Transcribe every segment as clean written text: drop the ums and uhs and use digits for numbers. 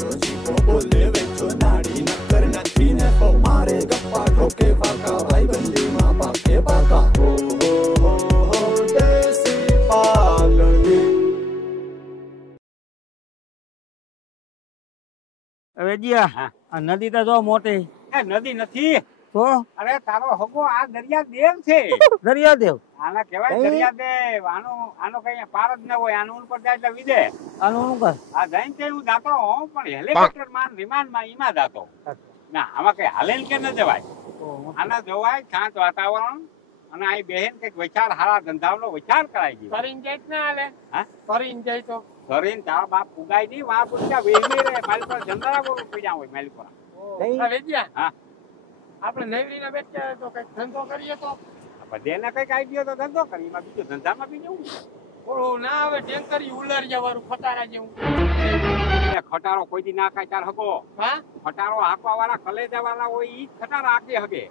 બોલે વેચો નાડી નકર નથી ને તો મારે ગપ્પા ઠોકે પાકા ભાઈ બંધીમાં પાકે પાકા હો દેસી પાલડી હવે જીયા આ નદી તો જો મોટી એ નદી નથી તો અરે તારો હગો આ દરિયાદેવ છે દરિયાદેવ આના કહેવાય દરિયાદેવ આનો કઈ પાર જ ન હોય આનું ઉપર જાય એટલે વિદે આનું શું કર આ જઈને તે હું જાતો હોઉં પણ હેલિકોપ્ટર માં વિમાન માં ઈમાં જાતો ના આમાં કઈ હાલે કે ન જવાય આના જોવાય શાંત વાતાવરણ અને આ બહેન કઈક વિચાર હારા ધંધાનો વિચાર કરાય ગયો ફરીને જાય ને હાલે હા ફરીને જાય તો ફરીને તારો બાપ પુગાઈ નહીં વાહ પૂછ્યા વેહી રે મારી પર જંદરા બોલ પીડ્યા હોય મારી પર હા આપણે નેવરીના બેઠા તો કઈક ધંધો કરીએ તો બધેને કઈક આઈડિયો તો ધંધો કરી એમાં બીજું ધંધામાં બી જવું ઓળો ના આવે ટેન્કરી ઉલારિયા વાળું ખટારા જેવું ખટારો કોઈ દી ના ખાય તાર હગો હા ખટારો હાંકવા વાળા કલેજા વાળા હોય ઈ ખટારા હાંકી હગે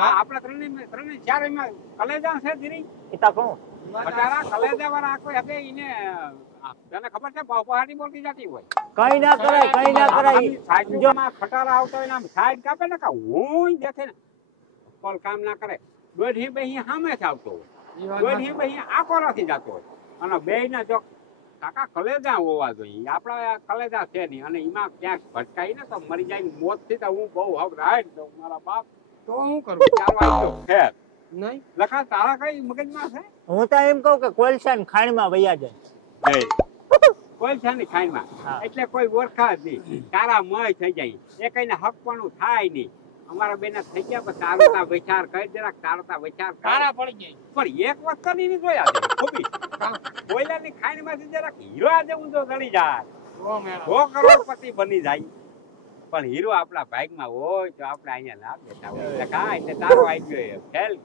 આપણે ત્રણે ચાર એમાં કલેજા છે ધીરી ઈતા કોણ ખટારા કલેજા વાળા હાંકવે હગે ઈને તને ખબર છે પહાડી બોલતી જતી હોય કઈ ના કરાય સાઈડમાં ખટારા આવતા હોય ને સાઈડ કાપે ને કા હું દેખે ને કોલ કામ ના કરે દોઢી બહી સામે જ આવતો હોય દોઢી બહી આખો નથી જતો હોય અને બે ના જો કાકા કલેજા હોવા જોઈએ આપડા કલેજા છે નહીં અને એમાં ક્યાંક ભટકાઈ ને તો મરી જાય મોત થી તો હું બહુ હક રાઈટ દઉં મારા બાપ તો હું કરું ચાલો આવજો ખેર નહીં લખા તારા કઈ મગજમાં છે હું તો એમ કહું કે કોલસા ખાણમાં વયા જાય કોલસાની ખાઈમાં એટલે કોઈ ઓળખા જ નહીં તારા મય થઈ જાય એ કઈને હકવાનું થાય નહીં અમારા બેના થઈ ગયા પણ તારતા વિચાર કરી જરાક તારતા વિચાર તારા પડી જાય પણ એક વખત ની જોયા છે ખોબી કોયલાની ખાઈમાંથી જરાક હીરો જેવું જો જડી જાય સો કરોડપતિ બની જાય પણ હીરો આપણા ભાગમાં હોય તો આપણે અહીંયા ના બેઠા હોય એટલે કાંઈ એટલે તારો આવી ગયો ફેલ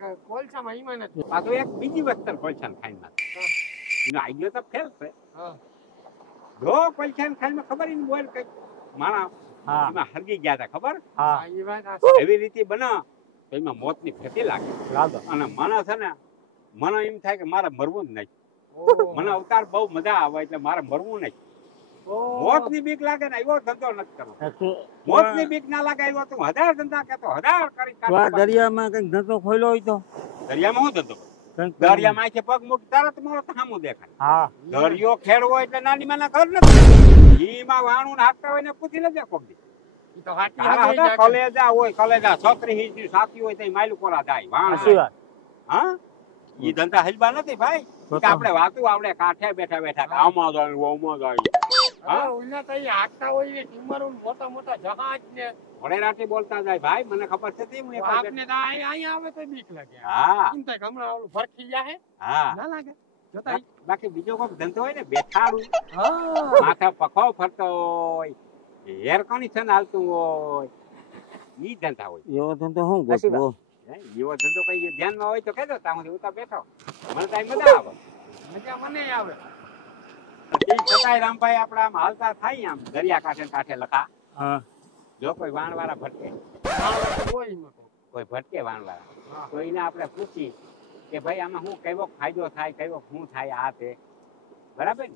ગયો કોલસામાં ઈમાં નથી પાછો એક બીજી વખત કોલસાની ખાઈમાં એનો આઈડિયો તો ફેલ છે જો કોલસાની ખાઈમાં ખબર ઈ બોલ કઈ માણા એમાં હરગી ગયા હતા ખબર એવી રીતે બના તો એમાં મોતની ફેટી લાગે અને મને છે ને મને એમ થાય કે મારે મરવું જ નહીં મને અવતાર બહુ મજા આવે એટલે મારે મરવું નહીં મોતની બીક લાગે ને એવો ધંધો નથી કરવો મોતની બીક ના લાગે એવો તું હજાર ધંધા કેતો હજાર કરી દરિયામાં કઈક ધંધો ખોલ્યો હોય તો દરિયામાં શું ધંધો દરિયામાં છે પગ મૂક તરત મારો સામું દેખાય દરિયો ખેડવો એટલે નાની માના ઘર નથી ઈમાં વાણું નાખતા હોય ને પૂછી લેજે કોક દી કલેજા હોય કલેજા 36 ઇંચની સાથી હોય તો માયલું કોરા જાય વાણ હા ઈ ધંધા હલબા નથી ભાઈ કે આપણે વાતું આવડે કાંઠે બેઠા બેઠા આમાં જાય ઓમાં જાય હા ઉલ્લા તઈ હાકતા હોય ને ટિમરું મોટા મોટા જહાજ ને વડેરાટી બોલતા જાય ભાઈ મને ખબર છે તે હું એક આપને તો અહીંયા આવે તો બીક લાગે હા ચિંતા હમણાં ઓલું ફરખી જાહે હા ના લાગે જોતા બાકી બીજો કોઈ ધંધો હોય ને બેઠાડું હા માથે પખો ફરતો હોય એર કન્ડિશન હાલતું હોય ઈ ધંધા હોય એવો ધંધો શું ગોતવો એવો ધંધો કઈ ધ્યાનમાં હોય તો કહેજો ત્યાં હું તો બેઠો મને તો મજા આવે મજા મને આવે છતાંય રામભાઈ આપડે આમ હાલતા થાય આમ દરિયા કાંઠે લખા જો કોઈ વાણવાળા ભટકે કોઈ ભટકે વાણવાળા તો એને આપણે પૂછી કે ભાઈ આમાં શું કેવો ફાયદો થાય કેવો શું થાય આ તે બરાબર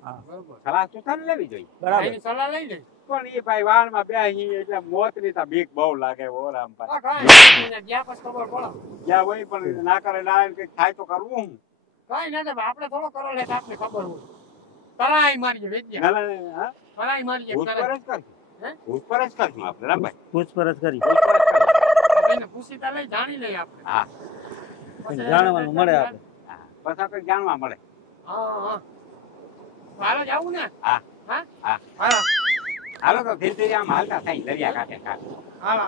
સલાહ ચૂથાને લેવી જોઈએ બરાબર સલાહ લઈ લે પણ એ ભાઈ વાણમાં બેહી એટલે મોતની તો બીક બહુ લાગે ઓ રામભાઈ જ્યાં પછી ખબર પડે જ્યાં હોય પણ ના કરે ના કઈક થાય તો કરવું કઈ ના આપણે થોડો કરો લે આપને ખબર હોય કરાઈ મારીએ વેચ્યા કરાઈ મારીએ પૂછપરછ કરશું આપણે રામભાઈ પૂછપરછ કરી એને પૂછીતા લઈ જાણી લઈએ આપણે હા જાણવાનું મળે આપણે પછી આપણે જાણવા મળે હા હાલો જાવું ને હા હા હા હાલો તો ધીરે ધીરે આમ હાલતા થાય દરિયા કાંઠે હાલો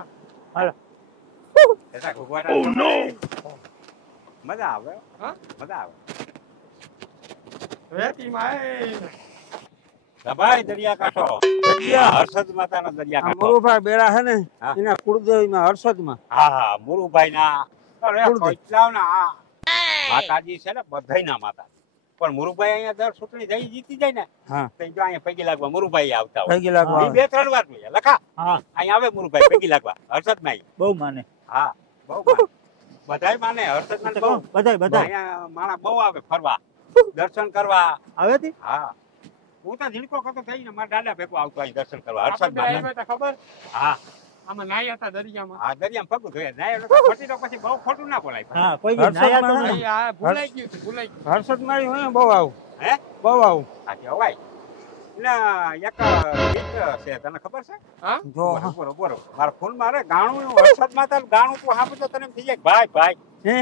હાલો મજા આવે હા મજા આવે રેતી માં ભાઈ દરિયા કાંઠો હર્ષદ માતાના દરિયા કાંઠો મુરુભાઈ બેડા છે ને એના કુળદેવીમાં હર્ષદમાં હા મુરુભાઈ ના માતાજી છે ને બધાયના માતા પણ મુરુભાઈ અહીંયા દર ચૂંટણી થઈ જીતી જાય ને તો જો અહીંયા પૈકી લાગવા મુરુભાઈ આવતા હોય પૈકી લાગવા 2-3 વાર જોયા લખા અહીંયા આવે મુરુભાઈ પૈકી લાગવા હર્ષદ માં બહુ માને હા બહુ માને બધાય માને હર્ષદ માં બહુ બધાય અહીંયા માણા બહુ આવે ફરવા દર્શન કરવા આવે થી હા હું તો ઝીણકો કરતો થઈને મારા દાદા ભેગો આવતો અહીં દર્શન કરવા હર્ષદમાં. ખબર હા આમાં નાયા હતા દરિયામાં. હા દરિયામાં પગ ધોયા નાય ખોટી તો પછી બહુ ખોટું ના બોલાય. હા કોઈ દી નાયા તો નહીં. આ ભૂલાઈ ગયું. હર્ષદમાં હું બહુ આવું. હે બહુ આવું. આ કહેવાય ના એક મિત્ર છે તને ખબર છે? હા જો બરોબર મારા ફોન માં રે ગાણું હર્ષદમાં તાર ગાણું તું હા તો તને થઈ જાય ભાઈ ભાઈ હે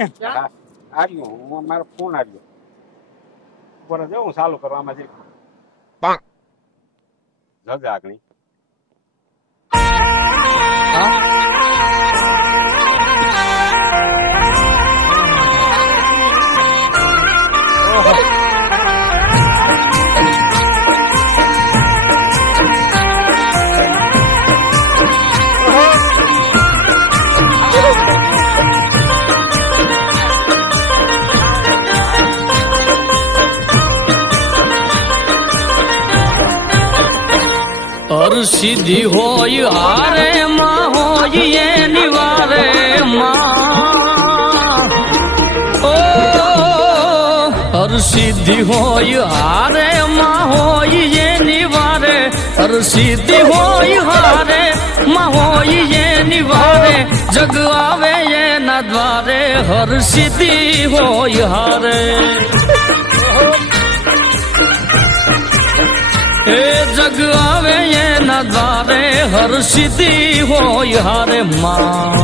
આર્યો મારો ફોન આર્યો બરોબર જો હું ચાલુ કરવામાં જઈ જજા આગળ સિદ્ધિ હોય હારે માં હોય એની વારે માં ઓ હર સિદ્ધિ હોય હારે માં હોય એની વારે હર સિદ્ધિ હોય હારે માં હોય એની વારે જગ આવે એના દ્વારે હર સિદ્ધિ હોય હારે એ જગ આવે એના દ્વારે હર સિદ્ધિ હોય હારે માં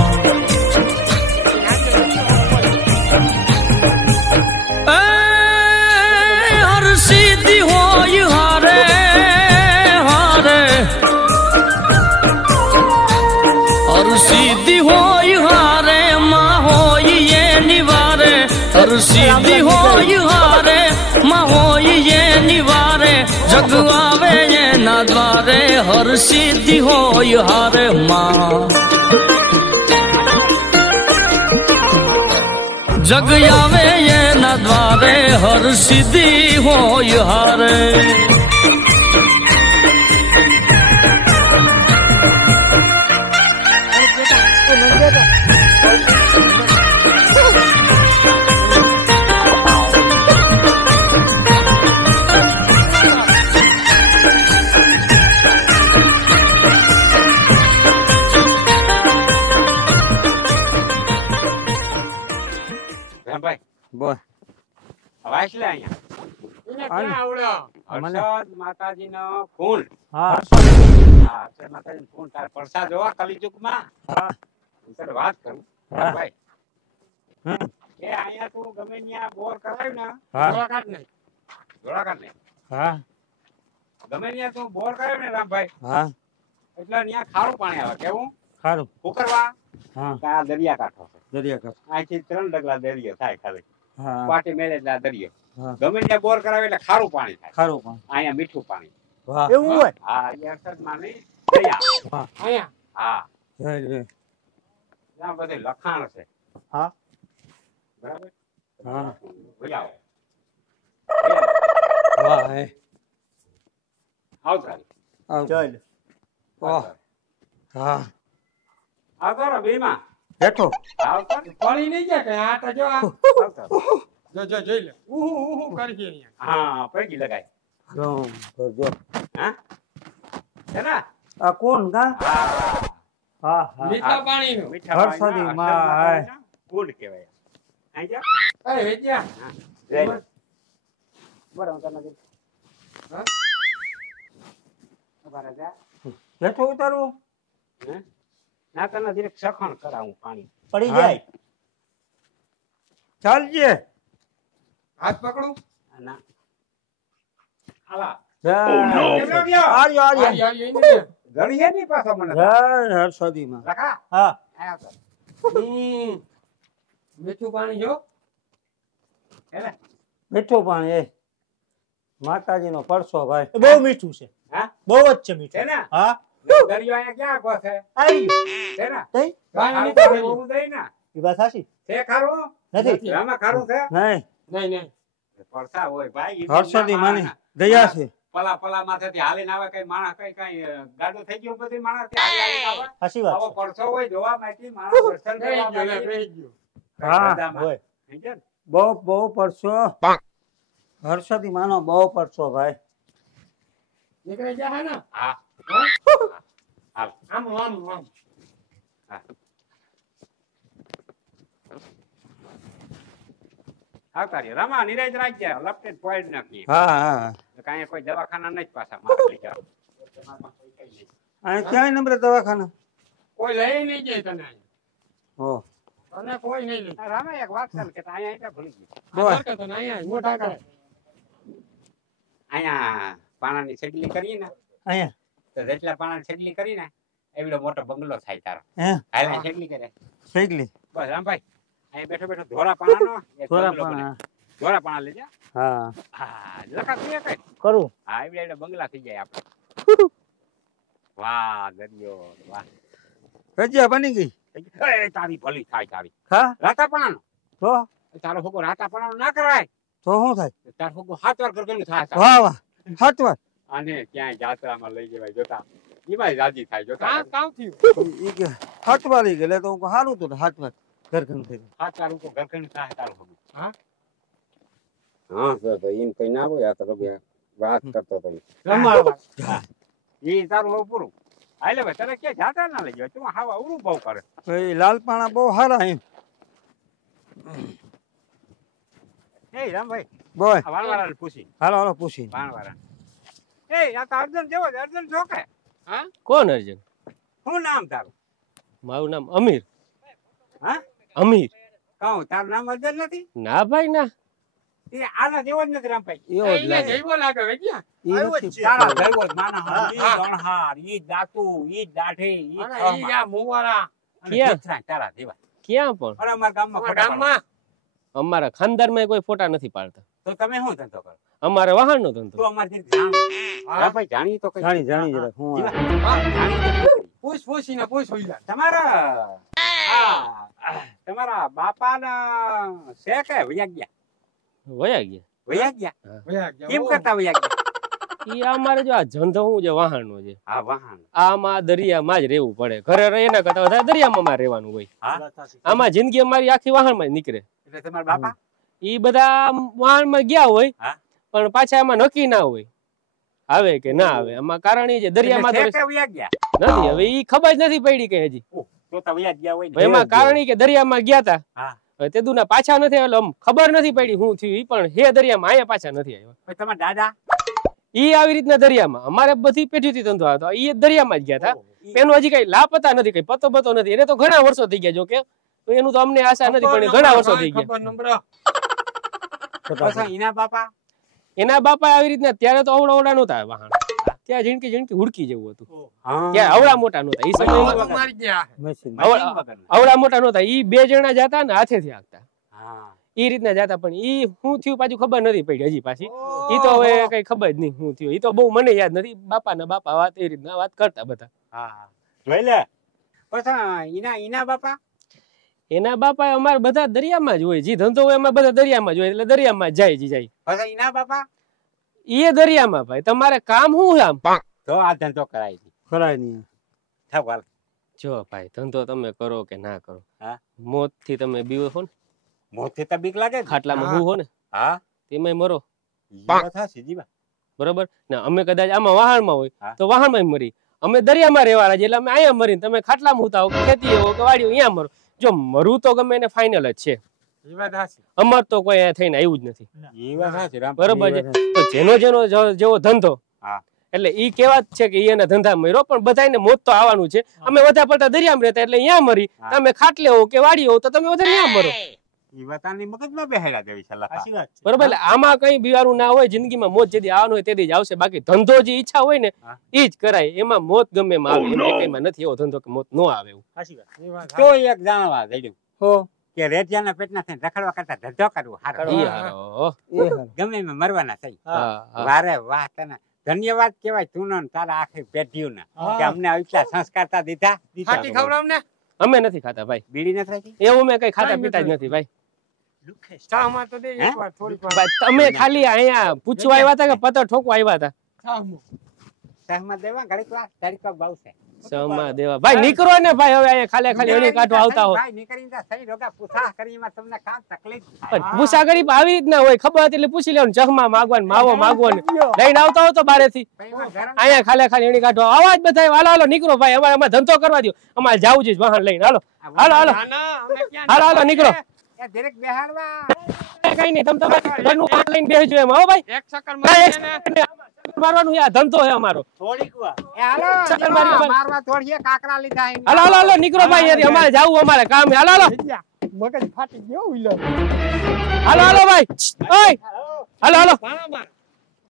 હર સિદ્ધિ હોય હારે હારે હર સિદ્ધિ હોય હારે માં હોય એની વારે હર સિદ્ધિ હોય હારે માં હોય એની વારે જગ આવે એના દ્વારે હર સિદ્ધિ હોય હારે માં જગ આવે એના દ્વારે હર સિદ્ધિ હોય હારે બોલ વાંચલે અહીંયા એને ક્યાં આવડ્યો? હર્ષદ માતાજીનો કુંડ. હા હા હર્ષદ માતાજીનો કુંડ તાર પ્રસાદ જોવા કલિયુગમાં. હા સર વાત કરું હા. ભાઈ એ અહીંયા તું ગમે ત્યાં બોર કરાવ્યું ને હા મુલાકાત નહીં. જોડાકાર ને હા ગમે ત્યાં તું બોર કરાવ્યું ને રામભાઈ હા એટલે ત્યાં ખારું પાણી આવે. કેવું? સારું ઉકરવા હા આ દરિયા કાંઠો છે. દરિયાકાંઠે અહીંથી 3 ડગલા દરિયો થાય ખાલી. હા પાટી મેલે એટલે આ દરિયો. હા. ગમે ત્યાં બોર કરાવે એટલે ખારું પાણી થાય. સારું પણ અહીંયા મીઠું પાણી. વાહ એવું હોય હા અહીંયા હર્ષદમાં નહીં દરિયા. અહીંયા હા જય જય ત્યાં બધે લખાણ છે. હા બરાબર? હા ભઈ આવો. વાહ હે આવતા ચાલ વાહ હા આવતા રહો બેમાં. બેઠો આવતા પડી નહીં ગયા કે આ તો જો આ આવતા. જો જોઈ લે ઉહુ કરી છે અહીંયા. હા પૈકી લગાય. જો જો હા છે ને? આ કોણ કા હા હા હા મીઠા પાણીનું. મીઠા હર્ષદી પાણીના માં, હર્ષદ માતાજીના કુંડ કહેવાય. અહીં જા. અરે વેચ્યા. હા. જય. બરાબર તમે કીધું. હા? બરાબર જા. બેઠો ઉતારવું હે? ના તને direct સખણ કરાવું પાણી. પડી હા. જાય ચાલજે હાથ પકડું. ના. હાલા. જય કેવડો ગયો? આર્યો આર્યો આવી એને દે. ઘડીએ નહીં પાછો મને. જય હર્ષદી માં લખા. હા આયા તો. મીઠું પાણી જો. હેલે. મીઠું પાણી એ માતાજીનો પરસો ભાઈ બહુ મીઠું છે હા? બહુ જ છે છે મીઠું ને? હા દરિયો અહીંયા ક્યાં આખો છે? આવી છે ને? તઈ પાણી ખારું નહીં હોવું જોઈએ ને? ઈ વાત સાચી છે ખારું? નથી આમાં ખારું છે? નહીં નહીં નહીં. પરસા હોય ભાઈ. ઈ તો હર્ષદી માની માણસ. દયા છે પલા માંથી હાલીને આવે કઈ માણસ કઈ ગાડો થઈ ગયો બધી માણસ થી હાલીને આવે. સાચી વાત આવો છે પરસો હોય જોવા માટે માણસ દર્શન બેહી કરવા ગયો લે, માટે. બેહી ગયો. હા બધામાં. હોય સમજ્યા ને? બહુ બહુ પરસો હર્ષદી માનો બહુ પરસો ભાઈ નીકળી ગયા હે ને હા હાલ આમ આવતા રહ્યો રમા નિરાજ રાખજે લપટેટ પોઈન્ટ નાખી હા હા કાંઈ કોઈ દવાખાના નહીં પાછા મારે લઈ જાવ અહીં ક્યાંય નંબર દવાખાના કોઈ લઈ નહીં જાય તને હો તને કોઈ નહીં લે રામા એક વાત કર કે અહીંયા ભૂલી ગઈ બોલ તને અહીંયા મોટા કરે અહીંયા પાણાની છેડલી કરી ને અહીંયા તો જેટલા પાણાની છેડલી કરી ને એવડો મોટો બંગલો થાય તારો હે હાલ છેડલી કરે સાયકલી બસ રામભાઈ અહીંયા બેઠો બેઠો ધોરા પાણાનો એક થોડા બંગલો પણ બને. ધોરા પાણા લેજે હા હા લખા તું કઈ કરું હા એવડે બંગલા થઈ જાય આપણે વાહ દરિયો વાહ રજ્યા બની ગઈ એ તારી ભલી થાય તારી હા રાતા પાણાનો તો તારો હોગો રાતા પાણાનો ના કરાય તો શું થાય તારો હોગો 7 વાર કરગેલું થાય તારે. વાહ વાહ હાથ વાર આને ક્યાંય જાત્રામાં લઈ જવાય જોતા એમાંય રાજી થાય જોતા કામ થયું ઈ કે હાથ વાર લઈ ગયેલા તો હું કહું સારું હતું ને હાથ વાર ઘર ઘર થઈ ગયું 7 વાર ઉપર ઘરકણી થાય તારો હોગો હા તો એમ કઈ ના હોય આ તો વાત કરતો તો રમાડવા એ તારું હોવું પૂરું હાલે ભાઈ તને ક્યાં જાત્રા ના લઈ જવાય તું હાવ અવરું બહુ કરે ભાઈ લાલપાણા બહુ સારા એમ એ રામભાઈ બોય આ વાણવાળાને પૂછી હાલો હાલો પૂછી વાણવાળા એ આ તો અર્જુન જેવો છે અર્જુન છોકરે કોણ અર્જુન? શું નામ તારું મારું નામ અમીર. હા અમીર? કહું તારું નામ અર્જુન નથી ના ભાઈ ના. એ આના જેવો જ નથી રામભાઈ એવો જ અહીંયા લાગે જઈવો લાગે વેચ્યા ઈ નથી તારા ભેગો જ માના ઈ ગણહાર ઈ દાતુ ઈ દાઢી ઈ અને ઈ ખમા. આ મુવારા અને ક્યાં? જેઠરા તારા જેવા ક્યાં પણ? અરે અમારા ગામમાં અમારા ફોટા પાડો. ગામમાં અમારા ખાનદારમાં કોઈ ફોટા નથી પાડતા. તો તમે શું ધંધો કરો અમારે વાહનનો ધંધો. તો અમારે જાણ રામભાઈ જાણી તો કઈ જાણી જરા હું જીવા. આ. જાણી તો ખરી. પૂછીને પૂછ હોઈ જાય તમારા બાપાના છે કે વયા ગયા વયા ગયા. વયા ગયા વયા ગયા. કેમ કરતા વયા ગયા ઈ અમારે જો આ ધંધો હું જે વાહનનો છે હા વાહન આમાં દરિયામાં જ રહેવું પડે. ઘરે રહે એના કરતા વધારે દરિયામાં મારે રહેવાનું હોય. હા આમાં જિંદગી અમારી આખી વાહનમાં જ નીકળે. એટલે તમારા બાપા ઈ બધા વાહનમાં ગયા હોય હા. પણ પાછા એમાં નક્કી ના હોય આવે કે ના આવે. આમાં કારણ ઈ છે દરિયામાં તો એટલે છે કે વયા ગયા નથી. હવે ઈ ખબર જ નથી પડી કઈ હજી. ઓહ, તો તો વયા જ ગયા હોય ને. એમાં કારણ ઈ કે દરિયામાં ગયા તા હા તે દુના પાછા નથી એટલે આમ ખબર નથી પડી શું થયું. ઈ પણ હે દરિયામાં અહીંયા પાછા નથી આવ્યા. પછી તમારા દાદા ઈ આવી રીતના દરિયામાં અમારે બધી પેઢીથી ધંધો હતો. ઈ દરિયામાં જ ગયા હતા. એનો હજી કઈ લાપતા નથી, કઈ પતો બતો નથી. એને તો ઘણા વર્ષો થઈ ગયા જો કે તો એનું તો અમને આશા નથી પણ ઘણા વર્ષો થઈ ગયા. ખબર નંબર પછી એના બાપા એના બાપા આવી રીતના ત્યારે તો અવડા નહોતા વાહન. ત્યાં ઝીણકી ઝીણકી હુડકી જેવું હતું. હા ત્યાં અવડા મોટા નહોતા. ઈ સમયમાં મારી ગયા મશીન અવડા મોટા નહોતા. ઈ 2 જણા જતા ને હાથેથી હાંકતા. હા ઈ રીતના જતા પણ ઈ શું થયું પાછું ખબર નથી પડી હજી પાછી. ઈ તો હવે કઈ ખબર જ નહીં શું થયું. ઈ તો બહુ મને યાદ નથી. બાપાના બાપા વાત એ રીતના વાત કરતા બધા. હા જોઈ લે પછી એના બાપા એના બાપા અમારે બધા દરિયામાં જ હોય. જે ધંધો હોય એમાં બધા દરિયામાં જ હોય એટલે દરિયામાં જ જાય. પછી એના બાપા ઈ દરિયામાં ભાઈ. તમારે કામ શું આમ? તો આ ધંધો કરાય છે કરાય નહીં થવાલ જો ભાઈ ધંધો તમે કરો કે ના કરો, હા મોત થી તમે બીવો છો ને, મોથી તો બીક લાગે ને. ખાટલામાં હું હો ને હા તેમાં મરો ઈ વાત સાચી જીવા. બરોબર ને. અમે કદાચ આમાં વાહણમાં હોય હા. તો વાહણમાં મરી. અમે દરિયામાં રહેવાના છે એટલે અમે અહીંયા મરીને તમે ખાટલામાં ઉતાવો કે ખેતી હો કે વાડી અહીંયા મરો. જો મરવું તો ગમે એને ફાઇનલ જ છે. અમાર તો કોઈ અહીંયા થઈને આવ્યું જ નથી. ઈ વાત સાચી રામ. બરોબર છે. તો જેનો જેવો ધંધો હા એટલે ઈ કેવા જ છે કે ઈ એના ધંધા મર્યો પણ બધાને મોત તો આવવાનું છે. અમે વધારે પડતા દરિયામાં રહેતા એટલે અહીંયા મરી. તમે ખાટલે હો કે વાડી હો તો તમે વધારે અહીંયા મરો. ઈ વાત આની મગજમાં બેહાડા દેવી છે લખા. બરોબર. એટલે આમાં કઈ બીવાનું ના હોય. જિંદગીમાં મોત જેદી આવવાનું હોય તેથી જ આવશે. બાકી ધંધો જે ઈચ્છા હોય ને ઈ જ કરાય. એમાં મોત ગમે એમાં આવે. એમ એકમાં નથી એવો ધંધો કે મોત ન આવે એવું. તો એક જાણવા જડ્યું હો કે રેડિયાના પેટના થઈને રખડવા કરતા ધંધો કરવો હારો. ઈ હારો. એ હારું. ગમે એમાં મરવાના થઈ. હા, હા. વારે વાહ તને ધન્યવાદ કહેવાય તું ને તારા આખી પેઢીઓના કે અમને આટલા સંસ્કારતા દીધા. ખાટી ખવડાવ ને અમે નથી ખાતા ભાઈ. બીડી નથી રાખી એવું મેં કઈ ખાતા પીતા જ નથી ભાઈ. ચામાં તો દે હે? એકવાર થોડીક વાર ભાઈ, તમે ખાલી અહીંયા પૂછવા આવ્યા હતા કે પત્તર ઠોકવા આવ્યા હતા? ચામાં. સહમત દેવા ઘડીક વાર ઘડીક વાર બહુ છે. સમા દેવા ભાઈ નીકળો ને ભાઈ હવે અહીંયા ખાલે ખાલી એની કાઢવા આવતા હો ભાઈ નીકળીને સહી રોગા પૂછા કરીમાં તમને કામ તકલીફ પણ પૂછા કરી આવી રીતના હોય ખબર હતી એટલે પૂછી લેવાનું ચહમા માંગવાનું માવો માંગવાનું લઈને આવતા હો તો બારેથી અહીંયા ખાલે ખાલી એની કાઢવા આવાજ બધા હાલો હાલો નીકળો ભાઈ અમારે ધંધો કરવા દો અમારે જાવું છે વાહન લઈને હાલો હાલો હાલો હાલો હાલો નીકળો ધીરેક બેહાડવા કઈ નહીં તમે તમારે ઘરનું કામ લઈને બેસજો એમ હો ભાઈ એક ચક્કર મારવાનું આ ધંધો છે અમારો થોડીક વાર હાલો મારવા થોડીએ કાકરા લીધા હાલો હાલો હાલો નીકળો ભાઈ અહીંયાથી અમારે જાવું અમારે કામ હાલો હાલો મગજ ફાટી ગયો હાલો હાલો ભાઈ ઓય હાલો હાલો મારા